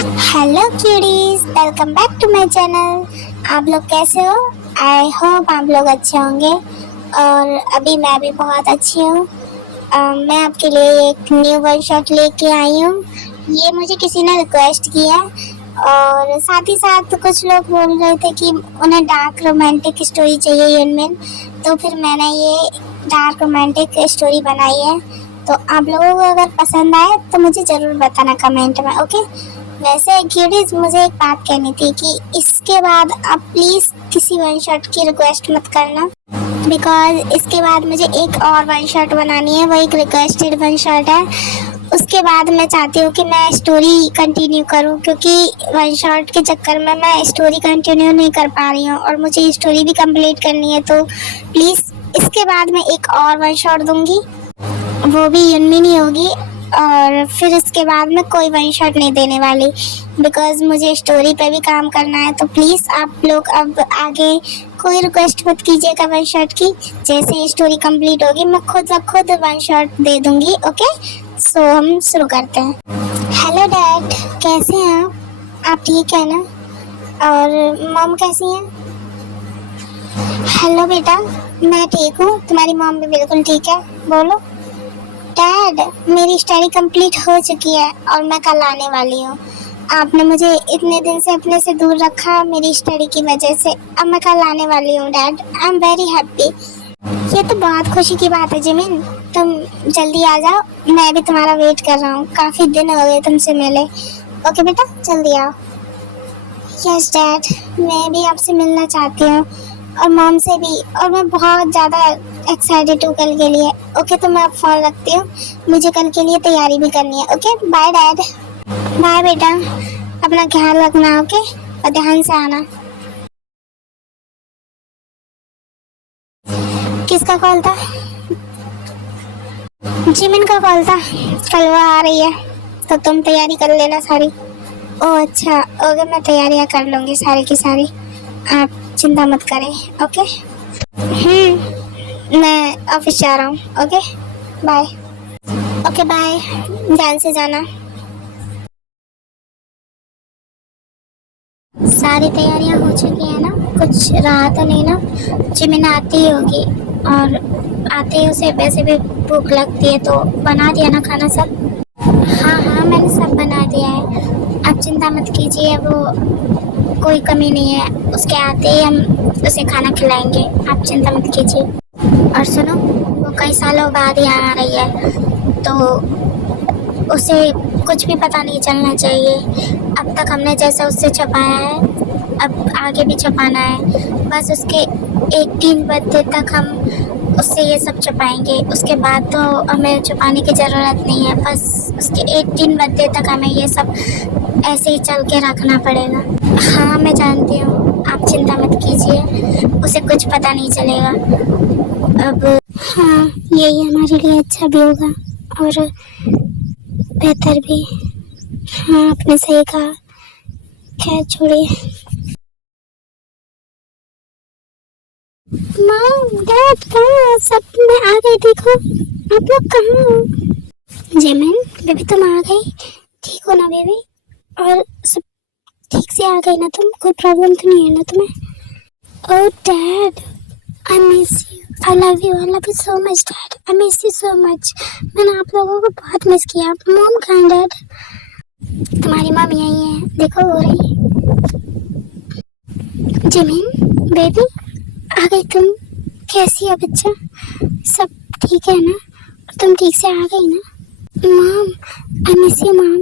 Hello cuties, welcome back to my channel. आप लोग कैसे हो? आई होप आप लोग अच्छे होंगे और अभी मैं भी बहुत अच्छी हूँ। मैं आपके लिए एक न्यू वन शॉट लेके आई हूँ। ये मुझे किसी ने रिक्वेस्ट किया और साथ ही साथ कुछ लोग बोल रहे थे कि उन्हें डार्क रोमांटिक स्टोरी चाहिए यूनमिन, तो फिर मैंने ये डार्क रोमांटिक स्टोरी बनाई है। तो आप लोगों को अगर पसंद आए तो मुझे ज़रूर बताना कमेंट में, ओके? वैसे क्यूडीज, मुझे एक बात कहनी थी कि इसके बाद आप प्लीज़ किसी वन शॉट की रिक्वेस्ट मत करना, बिकॉज इसके बाद मुझे एक और वन शॉट बनानी है। वो एक रिक्वेस्टेड वन शॉट है। उसके बाद मैं चाहती हूँ कि मैं स्टोरी कंटिन्यू करूँ, क्योंकि वन शॉट के चक्कर में मैं स्टोरी कंटिन्यू नहीं कर पा रही हूँ और मुझे स्टोरी भी कंप्लीट करनी है। तो प्लीज़ इसके बाद मैं एक और वन शॉट दूँगी, वो भी यूनमिन ही होगी, और फिर उसके बाद मैं कोई वन शॉट नहीं देने वाली, बिकॉज मुझे स्टोरी पे भी काम करना है। तो प्लीज़ आप लोग अब आगे कोई रिक्वेस्ट मत कीजिएगा वन शॉट की। जैसे ये स्टोरी कंप्लीट होगी मैं खुद वन शॉट दे दूँगी, ओके? सो हम शुरू करते हैं। हेलो डैड, कैसे हैं आप ठीक है ना? और मॉम कैसी हैं? हेलो बेटा, मैं ठीक हूँ, तुम्हारी मॉम भी बिल्कुल ठीक है। बोलो। डैड, मेरी स्टडी कंप्लीट हो चुकी है और मैं कल आने वाली हूँ। आपने मुझे इतने दिन से अपने से दूर रखा मेरी स्टडी की वजह से। अब मैं कल आने वाली हूँ dad. I am very happy. ये तो बहुत खुशी की बात है जिमिन, तुम जल्दी आ जाओ। मैं भी तुम्हारा वेट कर रहा हूँ, काफ़ी दिन हो गए तुमसे मिले। ओके बेटा, जल्दी आओ। यस डैड, मैं भी आपसे मिलना चाहती हूँ और मॉम से भी, और मैं बहुत ज़्यादा एक्साइटेड हूँ कल के लिए। ओके, तो मैं अब फ़ोन रखती हूँ, मुझे कल के लिए तैयारी भी करनी है। Okay, bye dad. बाय बेटा, अपना ख्याल रखना, ओके? और ध्यान से आना। किसका कॉल था? जिमिन का कॉल था। कल वो आ रही है तो तुम तैयारी कर लेना सारी। ओह अच्छा, ओके, मैं तैयारियाँ कर लूँगी सारी की सारी, आप चिंता मत करें। ओके, मैं ऑफिस जा रहा हूँ। Okay bye. ओके बाय, ध्यान से जाना। सारी तैयारियां हो चुकी है ना? कुछ रहा तो नहीं ना? जिमिन आती ही होगी और आते ही उसे वैसे भी भूख लगती है, तो बना दिया ना खाना सब? हाँ, मैंने सब बना दिया है, आप चिंता मत कीजिए, वो कोई कमी नहीं है। उसके आते ही हम उसे खाना खिलाएंगे, आप चिंता मत कीजिए। और सुनो, वो कई सालों बाद यहाँ आ रही है, तो उसे कुछ भी पता नहीं चलना चाहिए। अब तक हमने जैसा उससे छुपाया है, अब आगे भी छुपाना है। बस उसके 18 बर्थडे तक हम उससे ये सब छुपाएंगे, उसके बाद तो हमें छुपाने की ज़रूरत नहीं है। बस उसके 18 बर्थडे तक हमें ये सब ऐसे ही चल के रखना पड़ेगा। हाँ, मैं जानती हूँ, आप चिंता मत कीजिए, उसे कुछ पता नहीं चलेगा। अब हाँ, यही हमारे लिए अच्छा भी होगा और बेहतर भी। हाँ, आपने सही कहा। खैर छोड़िए। माँ, डैड कहाँ? सब मैं आ गई, देखो आप लोग कहाँ हो? जेमिन बेबी, तुम आ गई? ठीक हो ना बेबी? और सब ठीक से आ गई ना तुम? कोई प्रॉब्लम तो नहीं है ना तुम्हें? Oh dad, I miss you, I love you so much dad, I miss you so much. मैंने आप लोगों को बहुत मिस किया। मॉम कहाँ है डैड? तुम्हारी मॉम यही है, देखो हो रही। जिमिन बेबी, आ गई तुम? कैसी है बच्चा? सब ठीक है ना? तुम ठीक से आ गई ना? Mom, I miss you mom,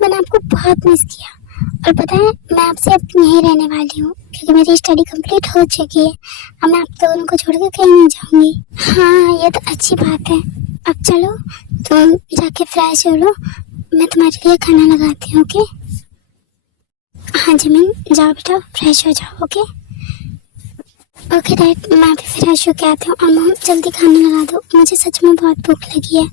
मैंने आपको बहुत मिस किया। और पता है, मैं आपसे अब यहीं रहने वाली हूँ, क्योंकि मेरी स्टडी कंप्लीट हो चुकी है। अब मैं आप दोनों को छोड़ कर कहीं नहीं जाऊँगी। हाँ, ये तो अच्छी बात है। अब चलो तुम जाके फ्रेश हो लो, मैं तुम्हारे लिए खाना लगाती हूँ। ओके? हाँ जिमिन, जाओ बेटा, फ्रेश हो जाओ। ओके ओके डैड, मैं भी फ्रेश होके आती हूँ। और मॉम, जल्दी खाना लगा दो, मुझे सच में बहुत भूख लगी है।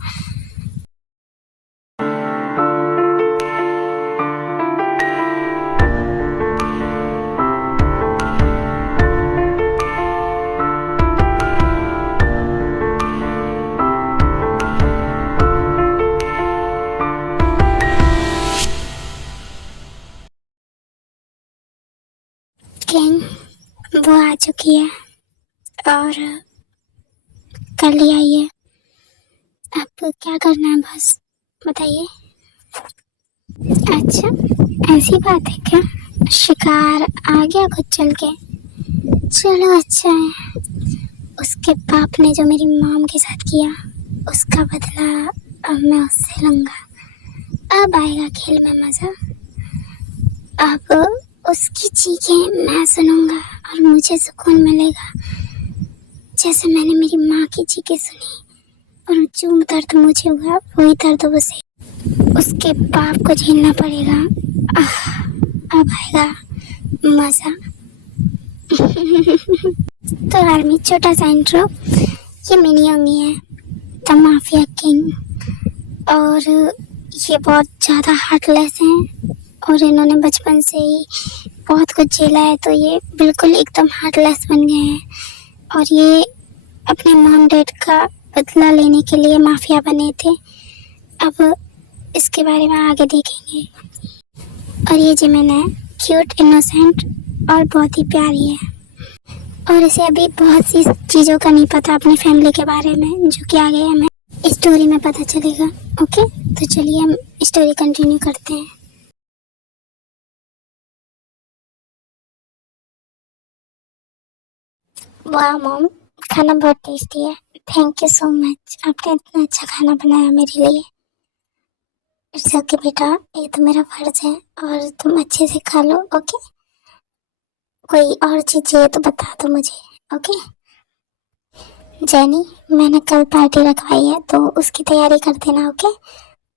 वो आ चुकी है और कर लिया ये। अब क्या करना है बस बताइए। अच्छा, ऐसी बात है क्या? शिकार आ गया खुद चल के? चलो अच्छा है। उसके बाप ने जो मेरी मॉम के साथ किया उसका बदला अब मैं उससे लूंगा। अब आएगा खेल में मजा। अब उसकी चीखें मैं सुनूंगा और मुझे सुकून मिलेगा, जैसे मैंने मेरी माँ की चीखें सुनी और जो दर्द मुझे हुआ वही दर्द उसे, उसके बाप को झेलना पड़ेगा। अब आएगा मजा। तो आर्मी छोटा सा इंट्रो। ये मिनी योंगी है, द माफिया किंग, और ये बहुत ज़्यादा हार्टलेस हैं और इन्होंने बचपन से ही बहुत कुछ झेला है, तो ये बिल्कुल एकदम हार्टलेस बन गए हैं और ये अपने मॉम डैड का बदला लेने के लिए माफिया बने थे। अब इसके बारे में आगे देखेंगे। और ये जिमिन है, क्यूट, इनोसेंट और बहुत ही प्यारी है और इसे अभी बहुत सी चीज़ों का नहीं पता अपनी फैमिली के बारे में, जो कि आगे हमें स्टोरी में पता चलेगा। ओके, तो चलिए हम स्टोरी कंटिन्यू करते हैं। वाह मॉम, खाना बहुत टेस्टी है। थैंक यू सो मच, आपने इतना अच्छा खाना बनाया मेरे लिए। इट्स ओके बेटा, ये तो मेरा फर्ज है और तुम अच्छे से खा लो। ओके, कोई और चीज़ चाहिए तो बता दो मुझे। ओके जेनी, मैंने कल पार्टी रखवाई है तो उसकी तैयारी कर देना। ओके,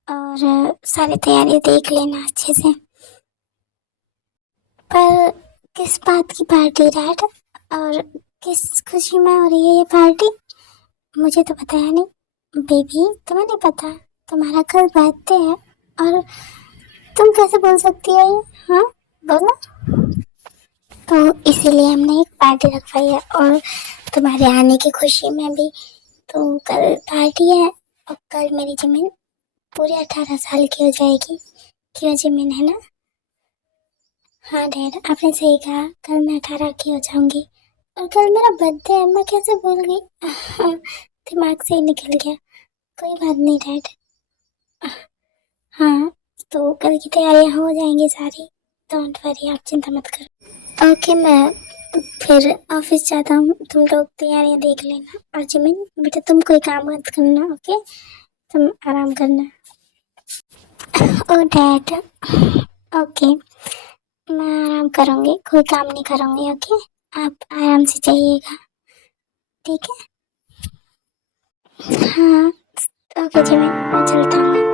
और सारी तैयारी देख लेना अच्छे से। पर किस बात की पार्टी डैड, और किस खुशी में हो रही है ये पार्टी? मुझे तो बताया नहीं। बेबी तुम्हें नहीं पता, तुम्हारा कल बर्थडे है और तुम कैसे बोल सकती है ये? हाँ बोलो। तो इसीलिए हमने एक पार्टी रखवाई है और तुम्हारे आने की खुशी में भी। तो कल पार्टी है और कल मेरी जिमिन पूरे 18 साल की हो जाएगी। क्यों जिमिन, है ना? हाँ डैड, आपने सही कहा, कल मैं 18 की हो जाऊंगी और कल मेरा बर्थडे है। मैं कैसे भूल गई? दिमाग से ही निकल गया। कोई बात नहीं डैड। हाँ, तो कल की तैयारियां हो जाएंगी सारी, डोंट वरी, आप चिंता मत करो। ओके, मैं फिर ऑफिस जाता हूँ, तुम लोग तैयारियां देख लेना। और जिमिन बेटा तुम कोई काम मत करना। ओके, तुम आराम करना। ओ डैड, ओके मैं आराम करूँगी, कोई काम नहीं करूँगी। ओके, आप आराम से जाइएगा, ठीक है? हाँ ओके जिमिन, मैं चलता हूँ।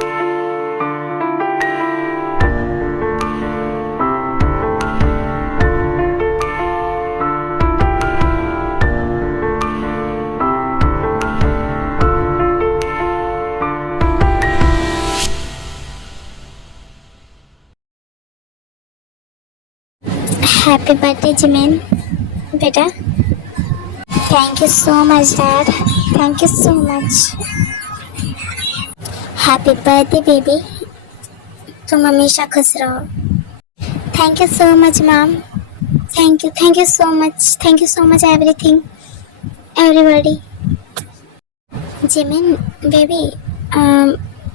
हैप्पी बर्थडे जिमिन बेटा। Thank you so much dad, thank you so much. Happy birthday baby, तुम हमेशा खुश रहो। Thank you so much ma'am, thank you so much everything everybody. Jimin baby,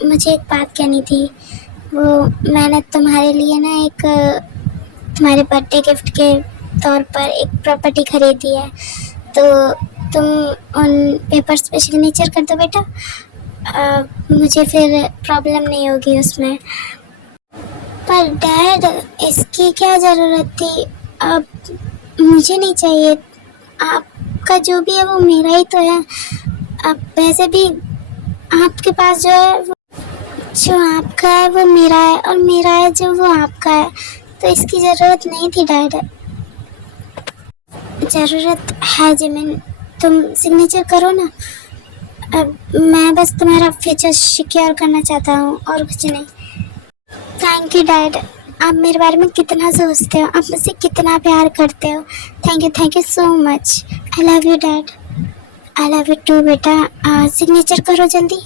मुझे एक बात कहनी थी। वो मैंने तुम्हारे लिए ना एक तुम्हारे बर्थडे गिफ्ट के तौर पर एक प्रॉपर्टी खरीदी है, तो तुम उन पेपर्स पे सिग्नेचर कर दो बेटा। मुझे फिर प्रॉब्लम नहीं होगी उसमें। पर डैड इसकी क्या ज़रूरत थी? अब मुझे नहीं चाहिए, आपका जो भी है वो मेरा ही तो है। अब वैसे भी आपके पास जो है जो आपका है वो मेरा है और मेरा है जो वो आपका है, तो इसकी ज़रूरत नहीं थी डैड। ज़रूरत है जिमिन, तुम सिग्नेचर करो ना। अब मैं बस तुम्हारा फ्यूचर सिक्योर करना चाहता हूँ और कुछ नहीं। थैंक यू डैड, आप मेरे बारे में कितना सोचते हो, आप मुझसे कितना प्यार करते हो। Thank you so much. I love you dad. I love you too बेटा। सिग्नेचर करो जल्दी।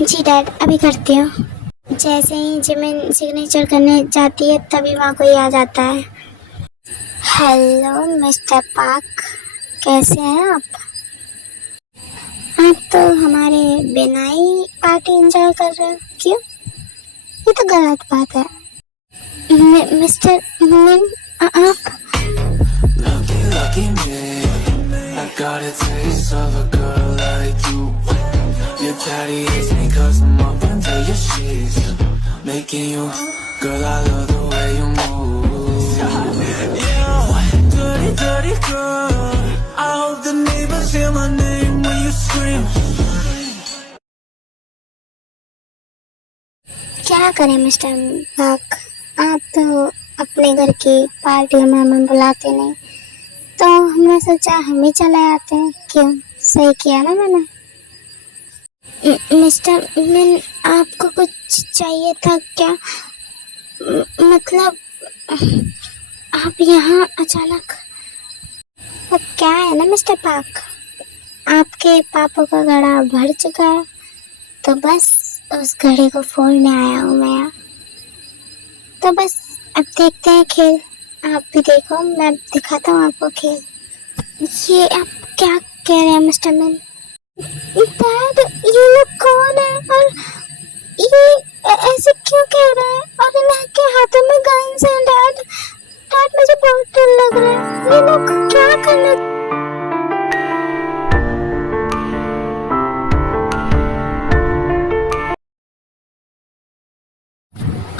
जी डैड, अभी करती हूँ। जैसे ही जिमिन सिग्नेचर करने जाती है तभी वहाँ कोई आ जाता है। हेलो मिस्टर पार्क, कैसे हैं आप? आप तो हमारे बिना ही पार्टी एंजॉय कर रहे हो, क्यों? ये तो गलत बात है। मिस्टर मिन, आप Lucky, lucky me. I got a taste of a girl like you. Your daddy hates me 'cause I'm up under your sheets. Making you, girl, I love the way you move. Yeah, dirty, dirty girl. I hope the neighbors hear my name when you scream. क्या करें mister park, आप तो अपने घर की party में हमें बुलाते नहीं, तो हमने सोचा हम ही चले आते हैं। क्यों, सही किया ना मैंने? मिस्टर मिन, आपको कुछ चाहिए था क्या? मतलब आप यहाँ अचानक? वो क्या है ना मिस्टर पार्क, आपके पापा का घड़ा भर चुका है, तो बस उस घड़े को फोड़ने आया हूँ मैं यहाँ। तो बस अब देखते हैं खेल। आप भी देखो, मैं दिखाता हूँ आपको खेल। ये आप क्या कह रहे हैं मिस्टर मिन? डैड, ये लोग कौन है और ये ऐसे क्यों कह रहे हैं? और इनके हाथों में गन्स हैं। डैड, डैड मुझे बहुत डर लग रहा है। ये लोग क्या करने?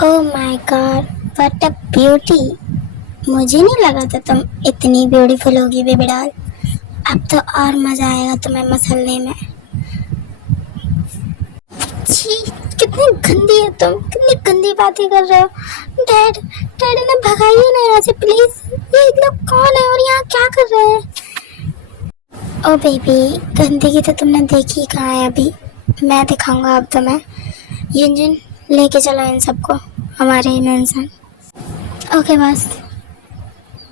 ओह my God, what a beauty. मुझे नहीं लगा था तुम इतनी ब्यूटीफुल होगी बेबी डॉल। अब तो और मजा आएगा तुम्हें मसलने में। छी, कितनी गंदी है तुम, कितनी गंदी बातें कर रहे हो। डैड, डैड इन्हें भगाइए ना यहाँ से प्लीज। ये लोग कौन है और यहाँ क्या कर रहे हैं? ओ बेबी, गंदगी तो तुमने देखी कहाँ है अभी, मैं दिखाऊंगा अब तुम्हें। युंजन, लेके चलो इन सबको हमारे इंसान। ओके बस,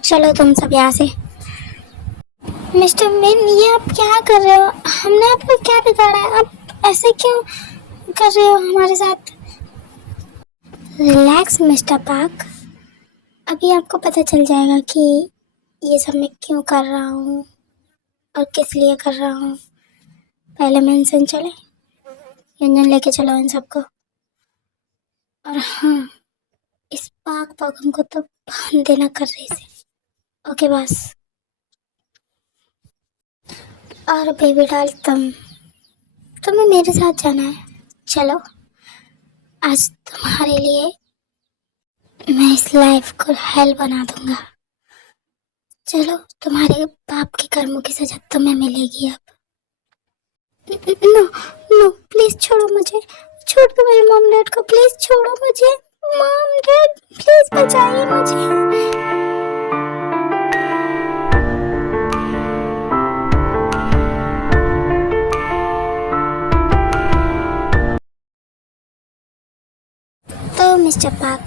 चलो तुम सब यहाँ से। मिस्टर मिन, ये आप क्या कर रहे हो? हमने आपको क्या बिगाड़ा है? आप ऐसे क्यों कर रहे हो हमारे साथ? रिलैक्स मिस्टर पार्क, अभी आपको पता चल जाएगा कि ये सब मैं क्यों कर रहा हूँ और किस लिए कर रहा हूँ। पहले मेंशन चले, इंजन लेके चलो इन सबको। और हाँ, इस पाक पागम को तो बांध देना कर रही से। ओके बस। और बेबी डॉल, तुम्हें मेरे साथ जाना है, चलो। आज तुम्हारे लिए मैं इस लाइफ को हेल बना दूंगा। चलो, तुम्हारे बाप के कर्मों की सजा तुम्हें मिलेगी अब। नो नो, प्लीज छोड़ो मुझे, छोड़ दो मेरे मॉम डैड को, प्लीज छोड़ो मुझे। मॉम डैड, प्लीज बचाइए मुझे। तो मिस्टर पार्क,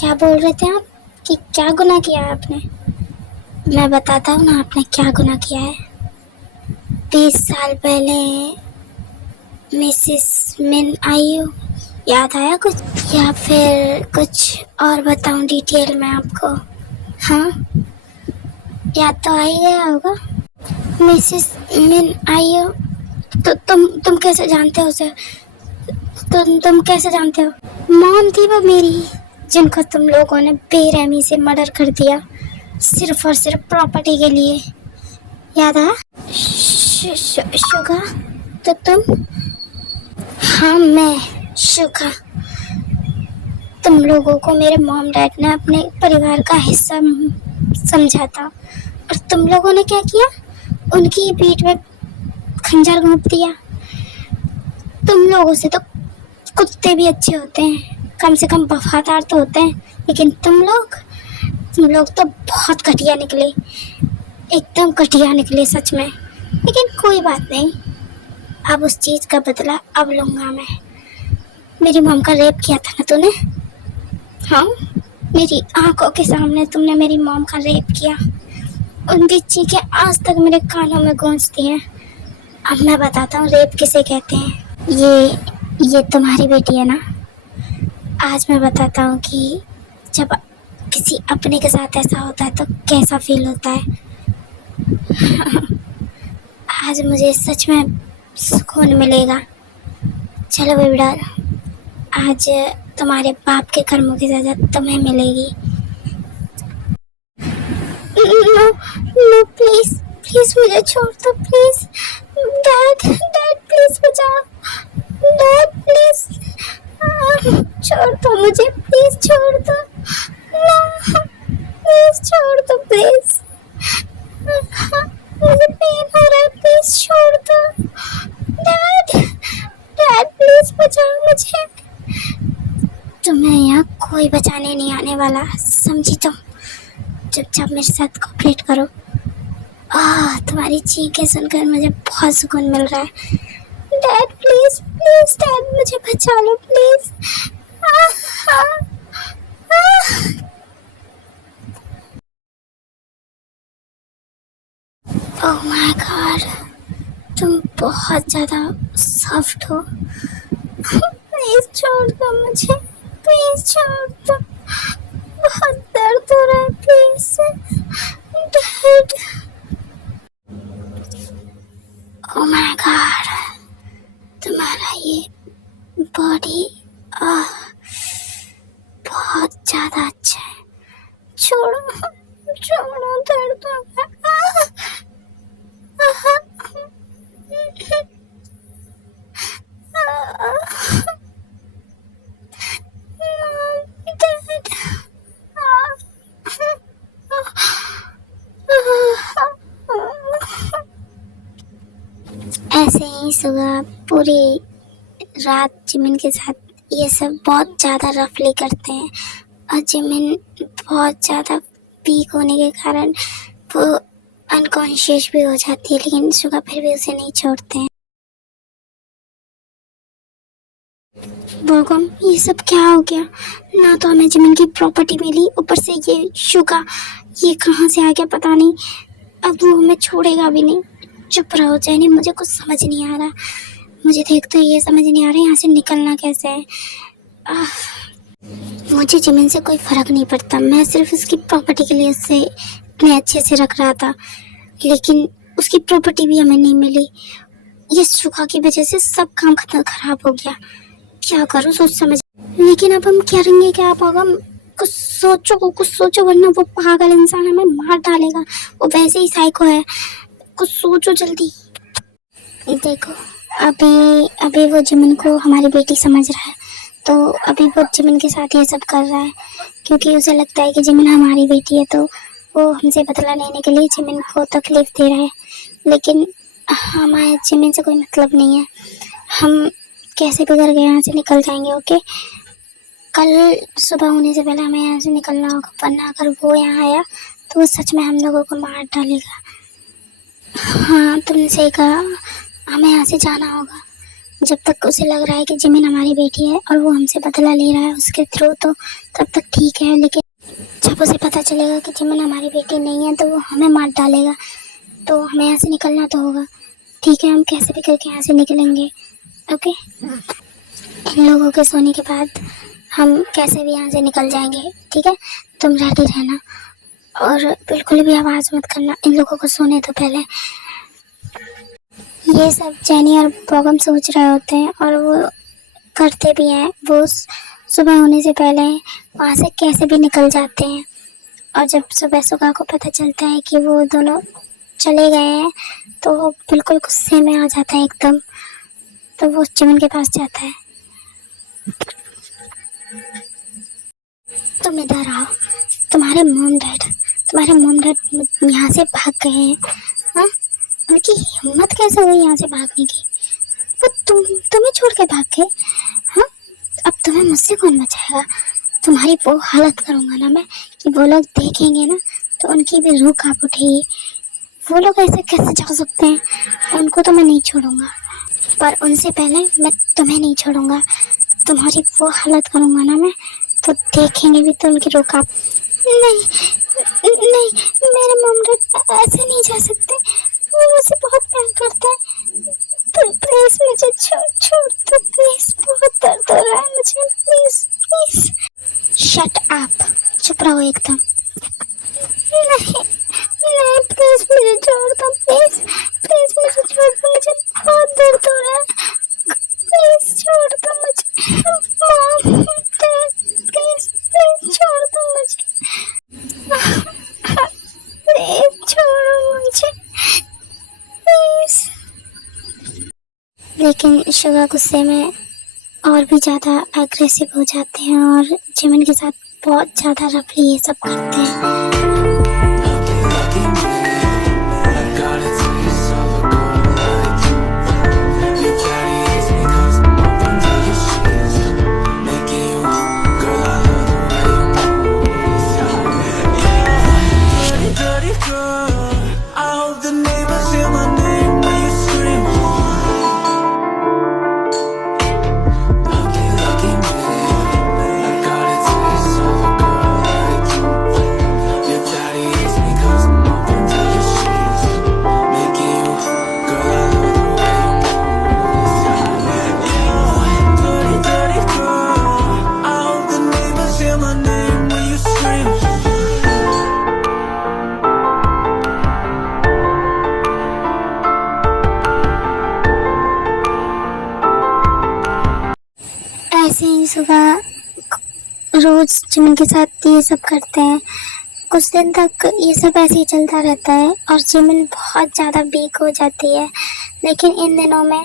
क्या बोल रहे थे आप कि क्या गुनाह किया है आपने? मैं बताता हूँ ना आपने क्या गुनाह किया है। 20 साल पहले मिसेस मिन आई हो, याद आया कुछ? या फिर कुछ और बताऊँ डिटेल में आपको? हाँ, याद तो आ ही गया होगा। मिसेस मिन आई हो, तो तुम कैसे जानते हो उसे? तुम कैसे जानते हो? मॉम थी वो मेरी, जिनको तुम लोगों ने बेरहमी से मर्डर कर दिया, सिर्फ और सिर्फ प्रॉपर्टी के लिए। याद आया? शुगा, तो तुम? हाँ, मैं शुगा। तुम लोगों को मेरे मॉम डैड ने अपने परिवार का हिस्सा समझा था, और तुम लोगों ने क्या किया? उनकी पीठ में खंजर घोंप दिया। तुम लोगों से तो कुत्ते भी अच्छे होते हैं, कम से कम वफादार तो होते हैं, लेकिन तुम लोग तो बहुत घटिया निकले, एकदम घटिया निकले सच में। लेकिन कोई बात नहीं, अब उस चीज़ का बदला अब लूँगा मैं। मेरी मॉम का रेप किया था ना तूने? हाँ, मेरी आंखों के सामने तुमने मेरी मॉम का रेप किया। उनकी चीखें आज तक मेरे कानों में गूंजती हैं। अब मैं बताता हूँ रेप किसे कहते हैं। ये तुम्हारी बेटी है ना? आज मैं बताता हूँ कि जब किसी अपने के साथ ऐसा होता है तो कैसा फील होता है। आज मुझे सच में सुकून मिलेगा। चलो बेबी डॉल, आज तुम्हारे बाप के कर्मों की सजा तुम्हें मिलेगी। नो नो प्लीज प्लीज मुझे छोड़ दो प्लीज। डैड डैड प्लीज बचाओ। डैड प्लीज छोड़ दो मुझे, प्लीज छोड़ दो। नो प्लीज छोड़ दो प्लीज। मुझे पेन हो रहा है, प्लीज छोड़ दो। डैड डैड प्लीज बचाओ मुझे। तुम्हें यहाँ कोई बचाने नहीं आने वाला, समझी तुम? चुपचाप मेरे साथ कोऑपरेट करो। तुम्हारी चीखें सुनकर मुझे बहुत सुकून मिल रहा है। डैड प्लीज प्लीज डैड मुझे बचा लो प्लीज। ओह माय गॉड, तुम बहुत ज़्यादा सॉफ्ट हो। प्लीज छोड़ दो मुझे, प्लीज छोड़ दो। बहुत दर्द हो रहा है, please dad. Oh my God, तुम्हारा ये बॉडी बहुत ज़्यादा अच्छा है। छोड़ो छोड़ो, दर्द हो रहा है। ऐसे ही सुबह पूरी रात जिमिन के साथ ये सब बहुत ज़्यादा रफली करते हैं और जिमिन बहुत ज़्यादा वीक होने के कारण वो अनकॉन्शियस भी हो जाती है, लेकिन सुगा फिर भी उसे नहीं छोड़ते हैं। बोगम, ये सब क्या हो गया? ना तो हमें जिमिन की प्रॉपर्टी मिली, ऊपर से ये शुगा ये कहाँ से आ गया पता नहीं। अब वो हमें छोड़ेगा भी नहीं। चुप रहो जैनी, मुझे कुछ समझ नहीं आ रहा। मुझे देखते ये समझ नहीं आ रहा यहाँ से निकलना कैसे है। मुझे जिमिन से कोई फ़र्क नहीं पड़ता, मैं सिर्फ उसकी प्रॉपर्टी के लिए उससे इतने अच्छे से रख रहा था, लेकिन उसकी प्रॉपर्टी भी हमें नहीं मिली। ये सुखा की वजह से सब काम खराब हो गया। क्या करूँ सोच समझ। लेकिन अब हम करेंगे क्या? अब हम कुछ सोचो वरना वो पागल इंसान हमें मार डालेगा। वो वैसे ही साइको है, कुछ सोचो जल्दी। देखो अभी वो जिमिन को हमारी बेटी समझ रहा है, तो अभी वो जिमिन के साथ ये सब कर रहा है क्योंकि उसे लगता है कि जिमिन हमारी बेटी है, तो वो हमसे बदला लेने के लिए जिमिन को तकलीफ दे रहा है। लेकिन हमारे जिमिन से कोई मतलब नहीं है। हम कैसे भी करके यहाँ से निकल जाएंगे। ओके, कल सुबह होने से पहले हमें यहाँ से निकलना होगा, वरना अगर वो यहाँ आया तो वो सच में हम लोगों को मार डालेगा। हाँ तुमने सही कहा, हमें यहाँ से जाना होगा। जब तक उसे लग रहा है कि जिमिन हमारी बेटी है और वो हमसे बदला ले रहा है उसके थ्रू, तो तब तक ठीक है, लेकिन जब उसे पता चलेगा कि जिमिन हमारी बेटी नहीं है तो वो हमें मार डालेगा। तो हमें यहाँ से निकलना तो होगा। ठीक है, हम कैसे भी करके यहाँ से निकलेंगे। ओके, इन लोगों के सोने के बाद हम कैसे भी यहाँ से निकल जाएंगे। ठीक है, तुम रेडी रहना और बिल्कुल भी आवाज़ मत करना इन लोगों को सोने तो पहले। ये सब जैनी और बोगम सोच रहे होते हैं और वो करते भी हैं। वो सुबह होने से पहले वहाँ से कैसे भी निकल जाते हैं और जब सुबह सुगा को पता चलता है कि वो दोनों चले गए हैं तो वो बिल्कुल गुस्से में आ जाता है एकदम। तो वो जिमिन के पास जाता है। तुम इधर आओ, तुम्हारे मॉम डैड यहाँ से भाग गए हैं। हाँ, उनकी हिम्मत कैसे हुई यहाँ से भागने की? वो तुम्हें छोड़ के भाग गए। हाँ, अब तुम्हें मुझसे कौन बचाएगा? तुम्हारी वो हालत करूँगा ना मैं कि वो लोग देखेंगे ना तो उनकी भी रूह कांप उठेगी। वो लोग ऐसे कैसे जा सकते हैं? उनको तो मैं नहीं छोड़ूंगा, पर उनसे पहले मैं तुम्हें नहीं छोड़ूंगा। तुम्हारी वो हालत करूँगा ना मैं, तो देखेंगे भी तो उनकी रूह कांप। नहीं, मेरे मॉम डैड ऐसे नहीं जा सकते। वो मुझसे बहुत प्यार करते हैं। तो प्लीज मुझे छोड़ दो प्लीज, बहुत दर्द हो रहा है मुझे। प्लीज शट अप, चुप रहो एकदम। नहीं नहीं, प्लीज मुझे छोड़ दो, प्लीज प्लीज मुझे छोड़ दो, मुझे बहुत दर्द हो रहा है, प्लीज छोड़ दो मुझे। मॉम, डैड, प्लीज प्लीज छोड़ दो मुझे, प्लीज छोड़ो मुझे प्लीज। लेकिन शुगा गुस्से में और भी ज़्यादा एग्रेसिव हो जाते हैं और जिमिन के साथ बहुत ज़्यादा रफली ये सब करते हैं। Lucky me, I got a taste of a girl like you. Your daddy hates me 'cause I'm up under your sheets, making you, girl, I love the way you move. Yeah, dirty, dirty girl. I hope the neighbors hear my name when you scream. Lucky, lucky me, I got a taste of a girl like you. Your daddy hates me 'cause I'm up under your sheets, making you, girl, I love the way you move. Dirty, dirty girl. I hope the neighbors hear my name when you scream. ऐसे ही सुबह रोज Jimin के साथ ये सब करते हैं। कुछ दिन तक ये सब ऐसे ही चलता रहता है और जिमिन बहुत ज़्यादा वीक हो जाती है। लेकिन इन दिनों में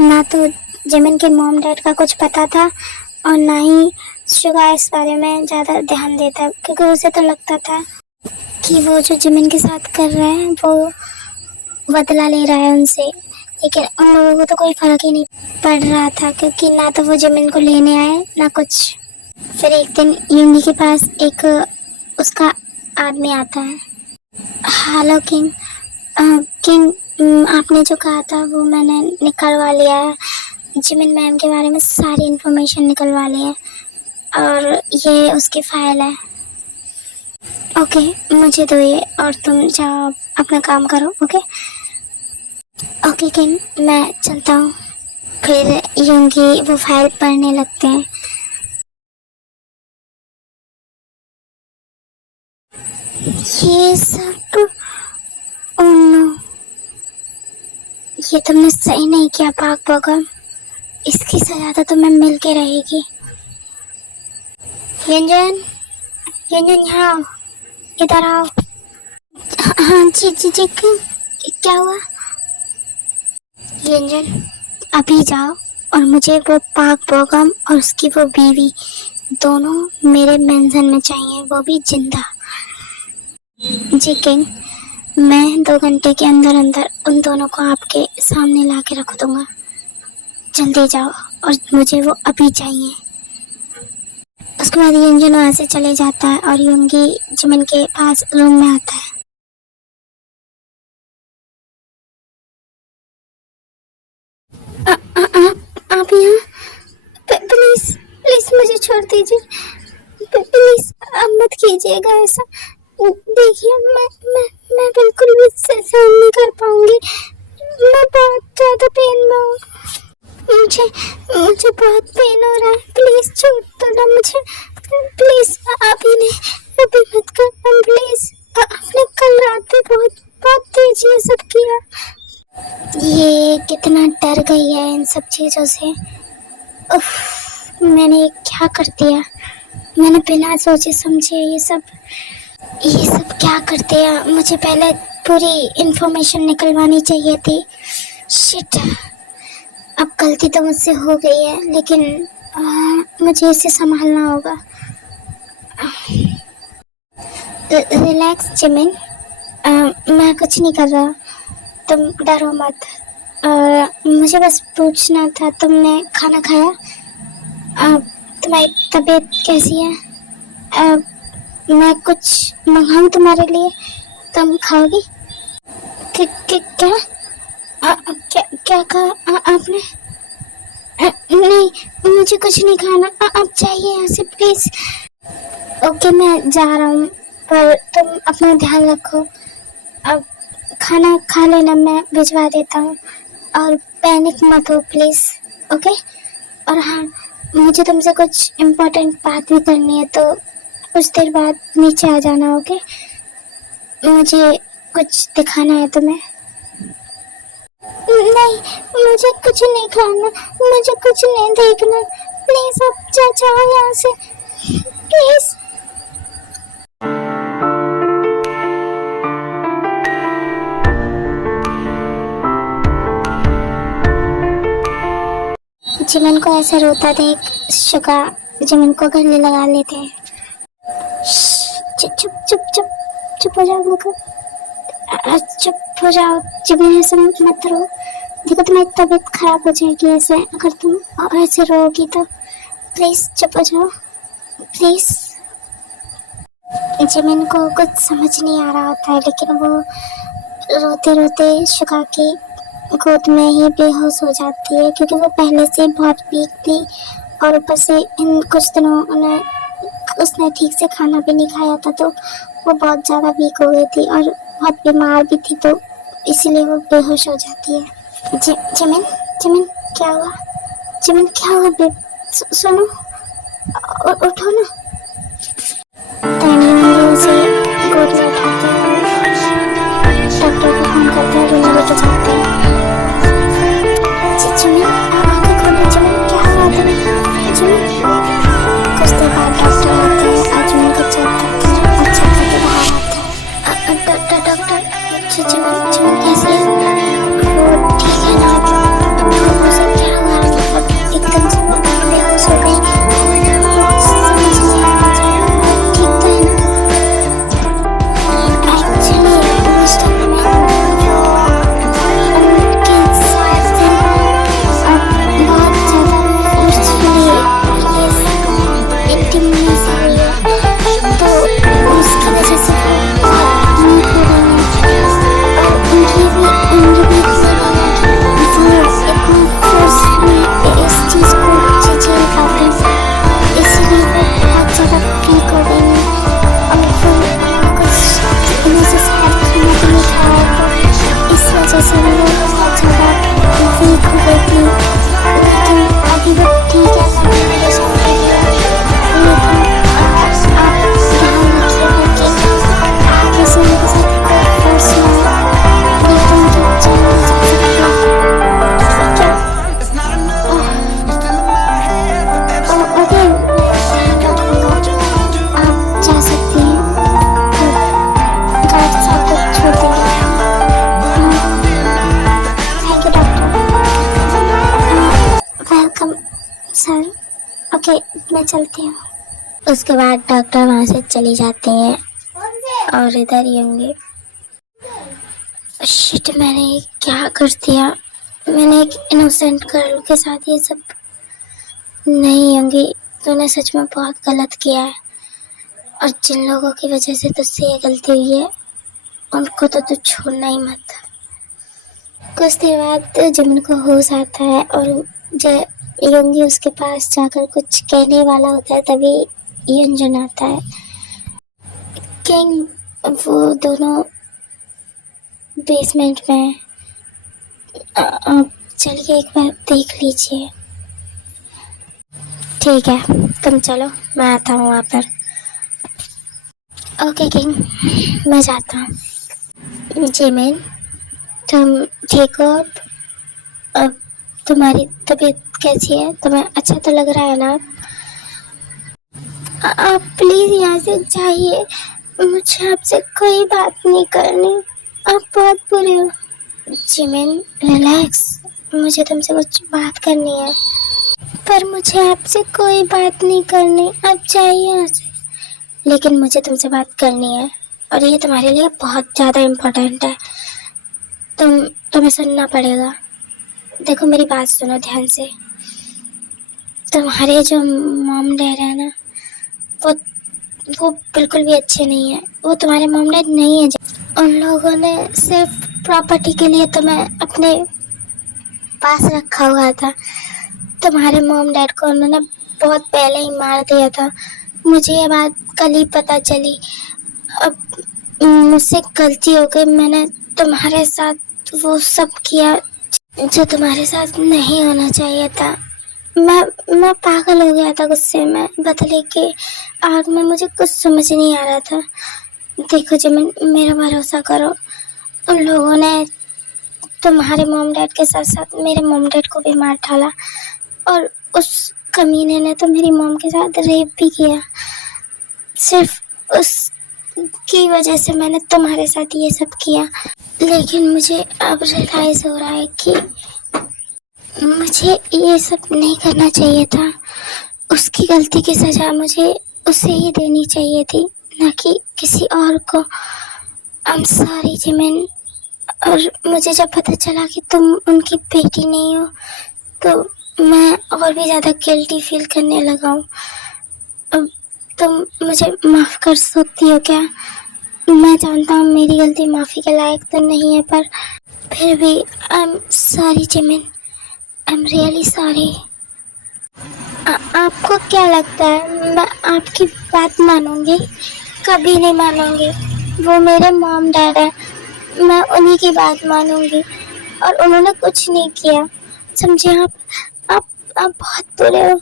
ना तो जिमिन के मॉम डैड का कुछ पता था और ना ही शुगा इस बारे में ज़्यादा ध्यान देता, क्योंकि उसे तो लगता था कि वो जो जिमिन के साथ कर रहे हैं वो बदला ले रहा है उनसे। लेकिन उन लोगों को तो कोई फर्क ही नहीं पड़ रहा था, क्योंकि ना तो वो जिमिन को लेने आए ना कुछ। फिर एक दिन यूंगी के पास एक उसका आदमी आता है। हेलो किंग, किंग, आपने जो कहा था वो मैंने निकलवा लिया है। जिमिन मैम के बारे में सारी इन्फॉर्मेशन निकलवा ली है और ये उसकी फाइल है। ओके, मुझे दो ये और तुम जाओ अपना काम करो। ओके ओके किंग, मैं चलता हूँ। फिर यूंगी वो फाइल पढ़ने लगते हैं। ये सब, ओह नो, ये तुमने सही नहीं किया पाक बगम, इसकी सजा तो तुम्हें मिल के रहेगी। यंजन, यंजन यहाँ आओ, इधर आओ। हाँ जी जी जी, क्या हुआ? यंजन, अभी जाओ और मुझे वो पाक बगम और उसकी वो बीवी दोनों मेरे मेंशन में चाहिए, वो भी जिंदा। जी किंग, मैं 2 घंटे के अंदर अंदर उन दोनों को आपके सामने ला के रख दूंगा। जल्दी जाओ और मुझे वो अभी चाहिए। उसके बाद यंजन वहाँ से चले जाता है और यूंगी जिमिन के पास रूम में आता है। आप यहाँ, प्लीज प्लीज मुझे छोड़ दीजिए, प्लीज अब मत कीजिएगा ऐसा। देखिए मैं बिल्कुल भी सहन नहीं कर पाऊंगी, मैं बहुत ज़्यादा पेन में हूँ, मुझे बहुत पेन हो रहा है। प्लीज छोड़ दो ना मुझे, प्लीज अभी नहीं, अभी मत कर प्लीज। आपने कल रात भी बहुत तेज ये सब किया। ये कितना डर गई है इन सब चीज़ों से। उफ, मैंने क्या कर दिया, मैंने बिना सोचे समझे ये सब क्या कर दिया। मुझे पहले पूरी इन्फॉर्मेशन निकलवानी चाहिए थी। शिट, अब गलती तो मुझसे हो गई है, लेकिन मुझे इसे संभालना होगा। रिलैक्स जिमिन, मैं कुछ नहीं कर रहा, तुम डरो मत। मुझे बस पूछना था, तुमने खाना खाया? तुम्हारी तबीयत कैसी है? मैं कुछ मंगाऊँ तुम्हारे लिए, तुम खाओगी? क्या क्या कहा आपने? नहीं, मुझे कुछ नहीं खाना, आप जाइए यहाँ से प्लीज। ओके, मैं जा रहा हूँ, पर तुम अपना ध्यान रखो। अब खाना खा लेना, मैं भिजवा देता हूँ, और पैनिक मत हो प्लीज। ओके, और हाँ, मुझे तुमसे कुछ इम्पोर्टेंट बात भी करनी है, तो कुछ देर बाद नीचे आ जाना, ओके? मुझे कुछ दिखाना है तुम्हें। नहीं, मुझे कुछ नहीं खाना, मुझे कुछ नहीं देखना। प्लीज आप जाओ यहाँ से, प्लीज। जिमिन को ऐसे रोता देख शुगा जिमिन को गले लगा लेते हैं। चुप चुप चुप चुप चुप हो जाओ, मुझको चुप हो जाओ। जिमिन ऐसे मत रो, देखो तुम्हारी तबीयत खराब हो जाएगी ऐसे, अगर तुम ऐसे रोगी तो। प्लीज चुप हो जाओ, प्लीज। जिमिन को कुछ समझ नहीं आ रहा होता है, लेकिन वो रोते रोते शुगा की गोद में ही बेहोश हो जाती है, क्योंकि वो पहले से बहुत वीक थी और ऊपर से इन कुछ दिनों उसने ठीक से खाना भी नहीं खाया था, तो वो बहुत ज़्यादा वीक हो गई थी और बहुत बीमार भी थी, तो इसीलिए वो बेहोश हो जाती है। जिमिन जिमिन क्या हुआ? जिमिन क्या हुआ बेब? सुनो, उठो ना। उसे गोद में उठाते हैं, डॉक्टर को फोन करते हैं, रूम में लेके जाते हैं। जिमिन आंखें खोलो, जिमिन क्या हुआ तुम्हें? जिमिन। कुछ देर बाद डॉक्टर आते हैं और जिमिन को चेक करते हैं और चेक करके बाहर आते हैं। डॉक्टर जिमिन कैसे है? वो ठीक है ना? उसे क्या हुआ? मतलब एकदम से बेहोश हो गई, समझ नहीं आ रहा, ठीक तो है ना? एक्चुअली उस टाइम में उनके साथ से बहुत ज़्यादा मुश्किल इंटीमेसी हुई है, तो उसकी वजह से वो बहुत वीक हो गई है और उनकी भी वो इतनी फोर्सफुली इस चीज़ को झेल पाते हैं, इसीलिए वो बहुत ज़्यादा वीक हो गई है और फिर कुछ दिनों से शायद खाना भी नहीं खाया, तो इस वजह से वो बहुत ज़्यादा वीक हो गई थी। लेकिन अभी वो ठीक है, सब मेरे साथ है, लेकिन आप ध्यान रखिएगा कि आगे से उनके साथ कोई फोर्स ना हो, नहीं तो उनकी जान जा सकती है। ओके, ध्यान रखूंगा, आप जा सकती हैं, गार्ड साहब को छोड़ देंगे। Thank you doctor. Welcome sir. Okay, मैं चलती हूँ। उसके बाद डॉक्टर वहाँ से चली जाती हैं और इधर ही होंगे। शिट, मैंने क्या कर दिया? मैंने एक इनोसेंट गर्ल के साथ ये सब नहीं होंगी। तूने सच में बहुत गलत किया है और जिन लोगों की वजह से तुझसे ये गलती हुई है उनको तो तू छोड़ना ही मत। कुछ देर बाद जिमिन को होश आता है और जब योंगी उसके पास जाकर कुछ कहने वाला होता है, तभी यंजन आता है। किंग, वो दोनों बेसमेंट में, आप चलिए एक बार देख लीजिए। ठीक है, तुम चलो, मैं आता हूँ वहाँ पर। ओके किंग, मैं जाता हूँ। जिमिन, तुम ठीक हो? अब तुम्हारी तबीयत कैसी है? तुम्हें अच्छा तो लग रहा है ना? आप प्लीज़ यहाँ से जाइए, मुझे आपसे कोई बात नहीं करनी, आप बहुत बुरे हो। जिमिन रिलैक्स, मुझे तुमसे कुछ बात करनी है, पर मुझे आपसे कोई बात नहीं करनी, आप जाइए यहाँ से। लेकिन मुझे तुमसे बात करनी है और ये तुम्हारे लिए बहुत ज़्यादा इम्पोर्टेंट है, तुम्हें सुनना पड़ेगा। देखो मेरी बात सुनो ध्यान से। तुम्हारे जो मॉम डैड है ना, वो बिल्कुल भी अच्छे नहीं है। वो तुम्हारे मॉम डैड नहीं है, उन लोगों ने सिर्फ प्रॉपर्टी के लिए तुम्हें अपने पास रखा हुआ था। तुम्हारे मॉम डैड को उन्होंने बहुत पहले ही मार दिया था। मुझे ये बात कल ही पता चली। अब मुझसे गलती हो गई, मैंने तुम्हारे साथ वो सब किया जो तुम्हारे साथ नहीं होना चाहिए था। मैं पागल हो गया था गुस्से में बदले के आग में। मुझे कुछ समझ नहीं आ रहा था। देखो जिमिन, मेरा भरोसा करो। उन लोगों ने तुम्हारे मॉम डैड के साथ साथ मेरे मॉम डैड को भी मार डाला, और उस कमीने ने तो मेरी मॉम के साथ रेप भी किया। सिर्फ उसकी वजह से मैंने तुम्हारे साथ ये सब किया। लेकिन मुझे अब रियलाइज़ हो रहा है कि मुझे ये सब नहीं करना चाहिए था। उसकी गलती की सज़ा मुझे उसे ही देनी चाहिए थी, ना कि किसी और को। I am sorry Jimin. और मुझे जब पता चला कि तुम उनकी बेटी नहीं हो, तो मैं और भी ज़्यादा गिल्टी फील करने लगा हूँ। अब तुम मुझे माफ़ कर सकती हो क्या? मैं जानता हूँ मेरी गलती माफ़ी के लायक तो नहीं है, पर फिर भी I am sorry Jimin. I am really sorry. आपको क्या लगता है मैं आपकी बात मानूंगी? कभी नहीं मानूंगी। वो मेरे मॉम डैड है, मैं उन्हीं की बात मानूंगी। और उन्होंने कुछ नहीं किया, समझे आप? आप आप बहुत बुरे हो।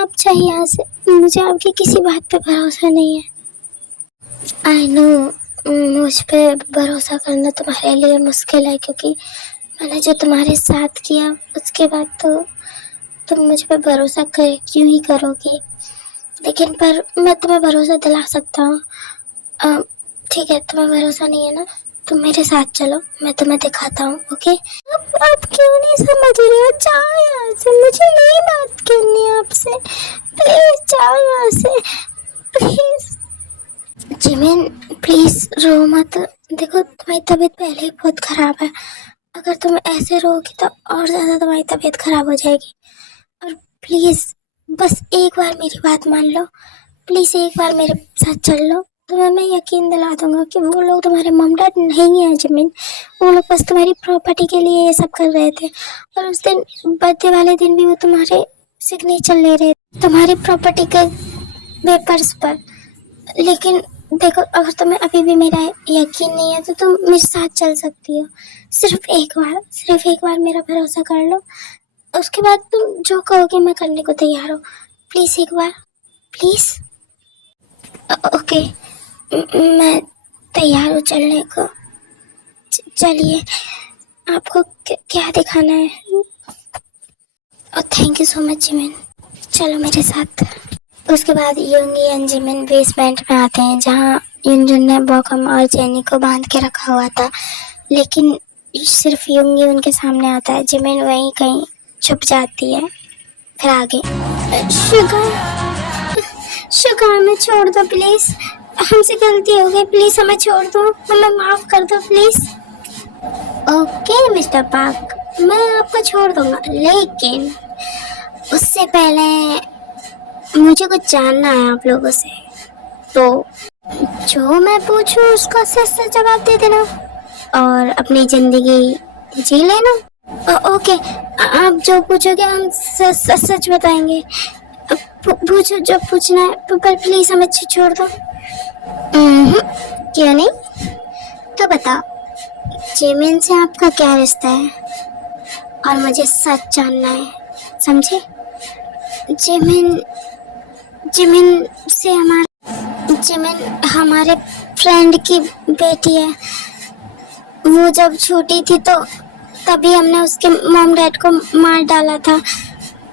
आप चाहिए यहाँ से। मुझे आपकी किसी बात पे भरोसा नहीं है। आई नो मुझ पे भरोसा करना तुम्हारे लिए मुश्किल है, क्योंकि मैंने जो तुम्हारे साथ किया उसके बाद तो तुम मुझ पे भरोसा कर क्यों ही करोगी। लेकिन पर मैं तुम्हें भरोसा दिला सकता हूँ। ठीक है, तुम्हें भरोसा नहीं है ना, तुम मेरे साथ चलो, मैं तुम्हें दिखाता हूँ। ओके? आप क्यों नहीं समझ रहे हो? जाओ यहाँ से, मुझे नहीं बात करनी है आपसे। प्लीज जाओ यहाँ से, प्लीज। जिमिन प्लीज रो मत। देखो तुम्हारी तबीयत पहले ही बहुत ख़राब है, अगर तुम ऐसे रोगी तो और ज़्यादा तुम्हारी तबीयत ख़राब हो जाएगी। और प्लीज़ बस एक बार मेरी बात मान लो। प्लीज़ एक बार मेरे साथ चल लो, तुम्हें मैं यकीन दिला दूंगा कि वो लोग तुम्हारे मॉम डैड नहीं हैं जिमिन। वो लोग बस तुम्हारी प्रॉपर्टी के लिए ये सब कर रहे थे। और उस दिन बर्थडे वाले दिन भी वो तुम्हारे सिग्नेचर ले रहे थे तुम्हारी प्रॉपर्टी के पेपर्स पर। लेकिन देखो, अगर तुम्हें अभी भी मेरा यकीन नहीं है तो तुम मेरे साथ चल सकती हो। सिर्फ एक बार मेरा भरोसा कर लो, उसके बाद तुम जो कहोगे मैं करने को तैयार हूँ। प्लीज़ एक बार, प्लीज़। ओके, मैं तैयार हूँ चलने को। चलिए, आपको क्या दिखाना है? Thank you so much Jimin, चलो मेरे साथ। उसके बाद युंगी एंड जिमिन बेसमेंट में आते हैं, जहाँ युनजुन ने बॉकम और जेनी को बांध के रखा हुआ था। लेकिन सिर्फ युंगी उनके सामने आता है, जिमिन वहीं कहीं छुप जाती है। फिर आगे, शुगर हमें छोड़ दो प्लीज़, हमसे गलती हो गई, प्लीज़ हमें छोड़ दो, हमें माफ़ कर दो प्लीज़। ओके मिस्टर पार्क, मैं आपको छोड़ दूंगा, लेकिन उससे पहले मुझे कुछ जानना है आप लोगों से। तो जो मैं पूछूं उसका सच सच जवाब दे देना और अपनी ज़िंदगी जी लेना। ओके, आप जो पूछोगे हम सच सच बताएंगे। पूछो जो पूछना है, पर प्लीज़ हमें छोड़ दो। क्यों नहीं? तो बताओ, जिमिन से आपका क्या रिश्ता है? और मुझे सच जानना है, समझे? जिमिन हमारे फ्रेंड की बेटी है। वो जब छोटी थी तो तभी हमने उसके मॉम डैड को मार डाला था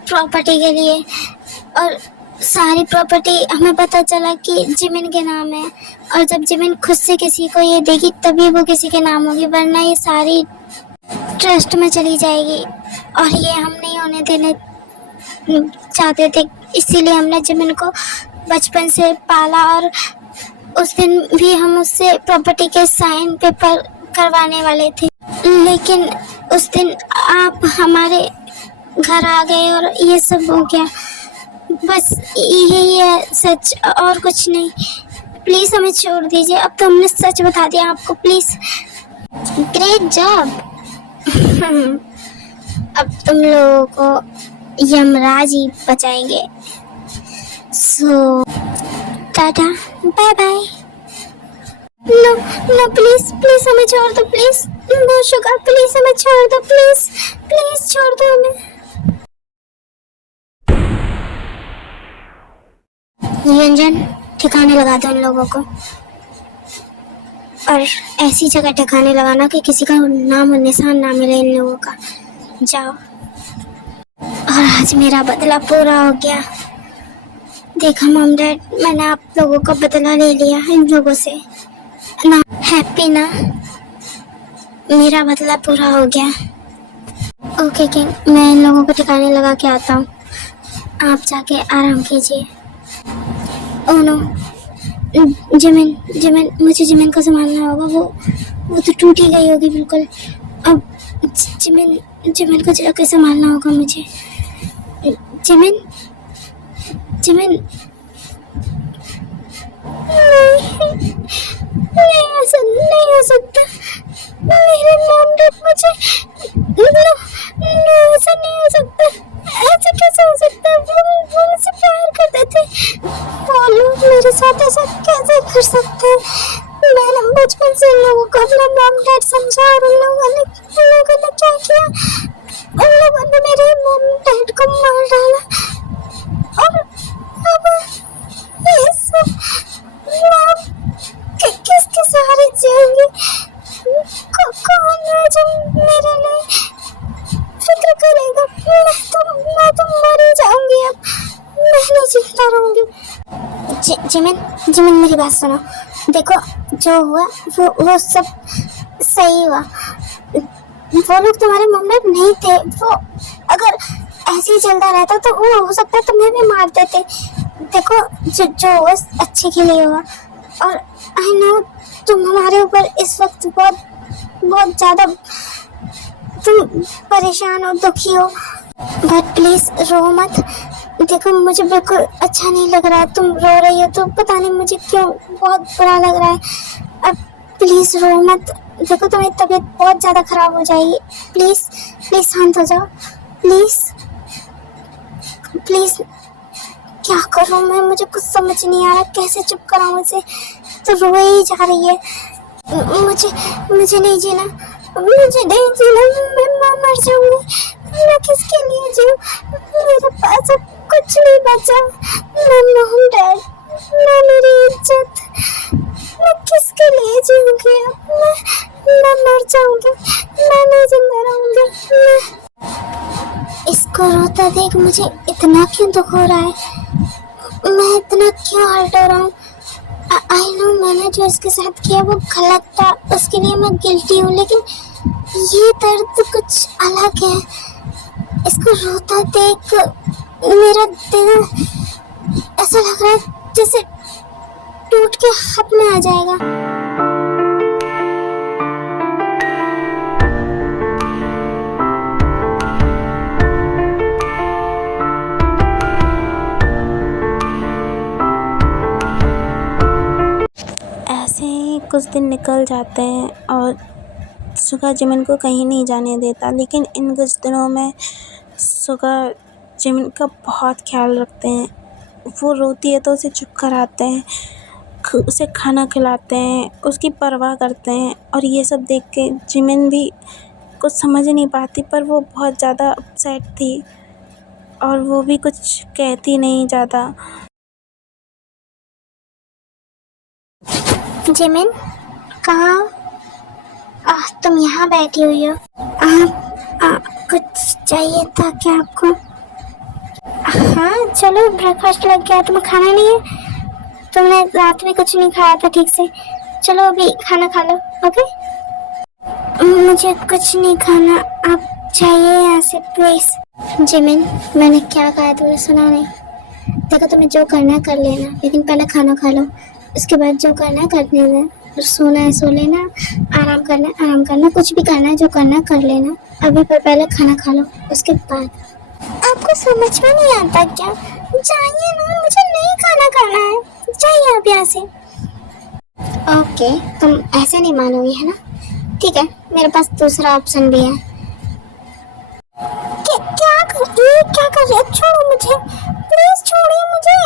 प्रॉपर्टी के लिए। और सारी प्रॉपर्टी हमें पता चला कि जिमिन के नाम है, और जब जिमिन खुद से किसी को ये देगी तभी वो किसी के नाम होगी, वरना ये सारी ट्रस्ट में चली जाएगी। और ये हम नहीं होने देने चाहते थे, इसीलिए हमने जिमिन को बचपन से पाला। और उस दिन भी हम उससे प्रॉपर्टी के साइन पेपर करवाने वाले थे, लेकिन उस दिन आप हमारे घर आ गए और ये सब हो गया। बस यही है सच, और कुछ नहीं। प्लीज़ हमें छोड़ दीजिए, अब तो हमने सच बता दिया आपको, प्लीज़। Great job. अब तुम लोगों को यमराज ही बचाएंगे। So tata, bye bye. No no, please please हमें छोड़ दो, प्लीज़। नो शुगर, प्लीज़ हमें छोड़ दो, प्लीज़ प्लीज़ छोड़ दो हमें। निरंजन, ठिकाने लगा दो इन लोगों को, और ऐसी जगह ठिकाने लगाना कि किसी का नाम और निशान ना मिले इन लोगों का। जाओ। और आज मेरा बदला पूरा हो गया। देखा मॉम डैड, मैंने आप लोगों का बदला ले लिया इन लोगों से ना। हैप्पी ना? मेरा बदला पूरा हो गया। ओके किंग, मैं इन लोगों को ठिकाने लगा के आता हूँ, आप जाके आराम कीजिए। ओह नो, जिमिन, जिमिन, मुझे जिमिन को संभालना होगा। वो तो टूट ही गई होगी बिल्कुल। अब जिमिन को जाके संभालना होगा मुझे। जिमिन, जिमिन, नहीं हो सकता। मेरे मॉम डैड मुझे, ऐसा नहीं हो सकता। ऐसा कैसे हो सकता है? वो मुझसे प्यार करते थे, वो लोग मेरे साथ ऐसा कैसे कर सकते हैं? मैंने बचपन से उन लोगों को अपना मॉम डैड समझा, और उन लोगों ने क्या किया? उन लोगों ने मेरे मॉम डैड को मार डाला, और अब ये सब मैं किसके सहारे जीऊंगी? कौन है जो मेरे लिए फिक्र करेगा? मैं तो मर ही जाऊंगी अब। मैं नहीं जिंदा रहूंगी। जिमिन, मेरी बात सुनो। देखो, जो हुआ वो सब सही हुआ। वो लोग तुम्हारे मॉम डैड नहीं थे। वो अगर ऐसे ही चलता रहता तो वो हो सकता है तुम्हें भी मार देते। देखो, जो हुआ अच्छे के लिए हुआ, और आई नो तुम हमारे ऊपर इस वक्त बहुत ज़्यादा तुम परेशान हो, दुखी हो, बट प्लीज़ रो मत। देखो, मुझे बिल्कुल अच्छा नहीं लग रहा है तुम रो रही हो, तो पता नहीं मुझे क्यों बहुत बुरा लग रहा है। अब प्लीज़ रो मत। देखो, तुम्हारी तबीयत बहुत ज़्यादा ख़राब हो जाएगी। प्लीज़ शांत हो जाओ। प्लीज़ क्या करूँ मैं? मुझे कुछ समझ नहीं आ रहा, कैसे चुप कराऊँ इसे? तो रोए ही जा रही है। मुझे नहीं जीना, मैं मर जाऊंगी। मैं किसके लिए जीऊँ? मेरे पास अब कुछ नहीं बचा। ना मॉम डैड, ना मेरी इज्जत। मैं किसके लिए जीऊँगी अब? मैं मर जाऊंगी, मैं नहीं जिंदा रहूंगी। इसको रोता देख मुझे इतना क्यों दुख हो रहा है? मैं इतना क्यों हर्ट हो रहा हूँ? आई नो मैंने जो इसके साथ किया वो गलत था, उसके लिए मैं गिल्टी हूँ, लेकिन ये दर्द कुछ अलग है। इसको रोता देख मेरा दिल ऐसा लग रहा है जैसे टूट के हाथ में आ जाएगा। ऐसे ही कुछ दिन निकल जाते हैं और सुगा जिमिन को कहीं नहीं जाने देता, लेकिन इन कुछ दिनों में सुगा जिमिन का बहुत ख्याल रखते हैं। वो रोती है तो उसे चुप कराते हैं, उसे खाना खिलाते हैं, उसकी परवाह करते हैं। और ये सब देख के जिमिन भी कुछ समझ नहीं पाती, पर वो बहुत ज़्यादा अपसेट थी और वो भी कुछ कहती नहीं ज़्यादा। जिमिन, कहाँ? तुम यहाँ बैठी हुई हो? कुछ चाहिए था क्या आपको? हाँ चलो, ब्रेकफास्ट लग गया। तुम्हें खाना नहीं है? तुमने रात में कुछ नहीं खाया था ठीक से। चलो अभी खाना खा लो। ओके? मुझे कुछ नहीं खाना, आप जाइए यहाँ से प्लीज। जिमिन, मैंने क्या कहा तुमने सुना नहीं? देखो, तुम्हें जो करना है कर लेना, लेकिन पहले खाना खा लो। उसके बाद जो करना है कर लेना। सोना है सो लेना, आराम करना है आराम करना, कुछ भी करना है जो करना है कर लेना। अभी पर पहले खाना खा लो, उसके बाद। आपको समझ में नहीं आता क्या? जाइए ना, मुझे नहीं खाना खाना है। जाइए आप यहाँ से। ओके, तुम ऐसे नहीं मानोगी है ना? ठीक है, मेरे पास दूसरा ऑप्शन भी है। क्या कर रहे हो? छोड़ो मुझे, प्लीज छोड़िए मुझे।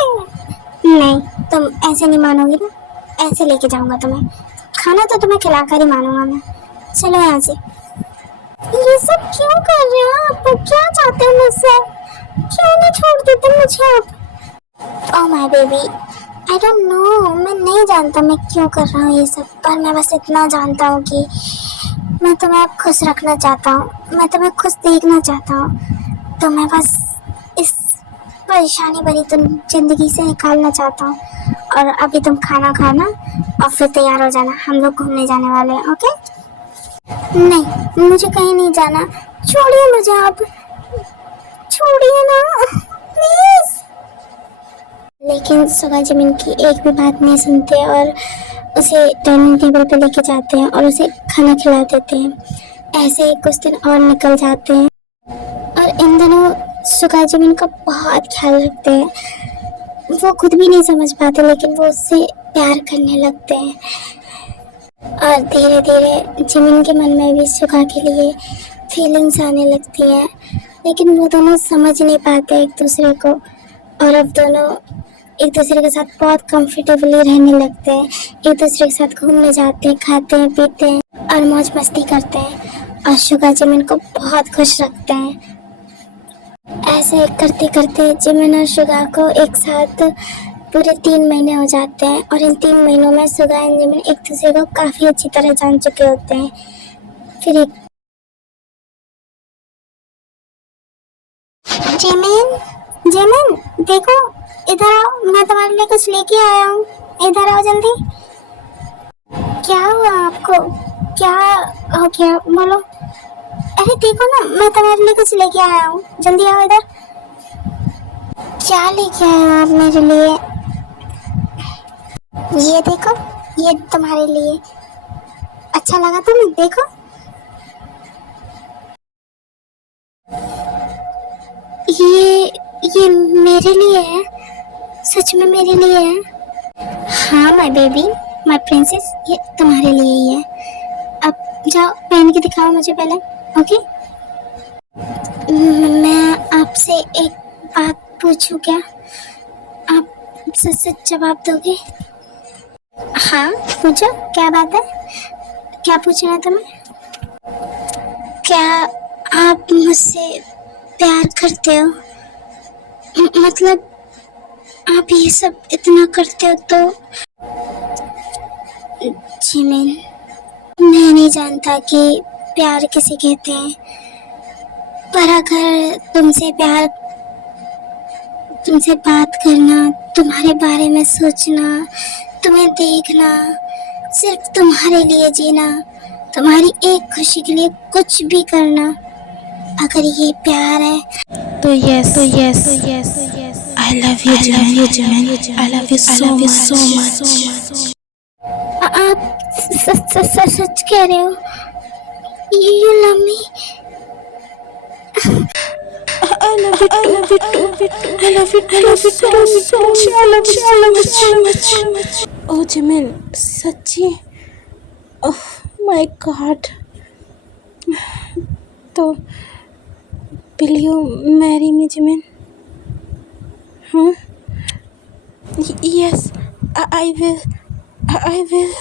नहीं, तुम ऐसे नहीं मानोगी ना, ऐसे लेके जाऊंगा तुम्हें। खाना तो तुम्हें खिलाकर ही मानूंगा मैं। चलो यहाँ से। ये सब क्यों कर रहे हो आप? क्या चाहते हो मुझसे? क्यों नहीं छोड़ देते मुझे आप? Oh my baby, I don't know, मैं नहीं जानता मैं क्यों कर रहा हूँ ये सब, पर मैं बस इतना जानता हूँ कि मैं तुम्हें अब खुश रखना चाहता हूँ, मैं तुम्हें खुश देखना चाहता हूँ, तो मैं बस इस परेशानी भरी तुम जिंदगी से निकालना चाहता हूँ। और अभी तुम खाना खाना और फिर तैयार हो जाना, हम लोग घूमने जाने वाले हैं, ओके? नहीं, मुझे कहीं नहीं जाना, छोड़िए मुझे, आप छोड़िए ना प्लीज। लेकिन सुगा जमीन की एक भी बात नहीं सुनते और उसे डाइनिंग टेबल पे लेके जाते हैं और उसे खाना खिला देते हैं। ऐसे ही कुछ दिन और निकल जाते हैं और इन दिनों सुगा जमीन का बहुत ख्याल रखते हैं। वो खुद भी नहीं समझ पाते लेकिन वो उससे प्यार करने लगते हैं और धीरे धीरे जिमिन के मन में भी सुगा के लिए फीलिंग्स आने लगती हैं, लेकिन वो दोनों समझ नहीं पाते एक दूसरे को और अब दोनों एक दूसरे के साथ बहुत कंफर्टेबली रहने लगते हैं। एक दूसरे के साथ घूमने जाते हैं, खाते हैं, पीते हैं और मौज मस्ती करते हैं और सुगा जिमिन को बहुत खुश रखते हैं। ऐसे करते करते जिमिन और सुगा को एक साथ पूरे 3 महीने हो जाते हैं और इन 3 महीनों में सुगा और जिमिन एक दूसरे को काफ़ी अच्छी तरह जान चुके होते हैं। फिर एक जिमिन, जिमिन देखो इधर आओ, मैं तुम्हारे लिए कुछ लेके आया हूँ, इधर आओ जल्दी। क्या हुआ आपको, क्या हो गया बोलो? अरे देखो ना, मैं तुम्हारे लिए कुछ लेके आया हूँ, जल्दी आओ इधर। क्या लेके आए हो आप मेरे लिए? ये देखो, ये तुम्हारे लिए। अच्छा लगा तुम्हें? देखो ये मेरे लिए है, सच में मेरे लिए है। हाँ माय बेबी, माय प्रिंसेस, ये तुम्हारे लिए ही है। अब जाओ पहन के दिखाओ मुझे पहले, ओके? मैं आपसे एक बात पूछूं क्या? आप सच सच जवाब दोगे? हाँ पूछो, क्या बात है, क्या पूछना है तुम्हें? क्या आप मुझसे प्यार करते हो? मतलब आप ये सब इतना करते हो तो? जिमिन, मैं नहीं जानता कि प्यार किसे कहते हैं, पर अगर तुमसे बात करना, तुम्हारे बारे में सोचना, तुम्हें देखना, सिर्फ तुम्हारे लिए जीना, तुम्हारी एक खुशी के लिए कुछ भी करना, अगर ये प्यार है तो yes I love you Jimin, I love you so much. आप सच कह रहे हो? You love me? I love you so much. Oh Jimin, सच्ची? Oh my god. तो will you marry me Jimin? हाँ? Yes, I will.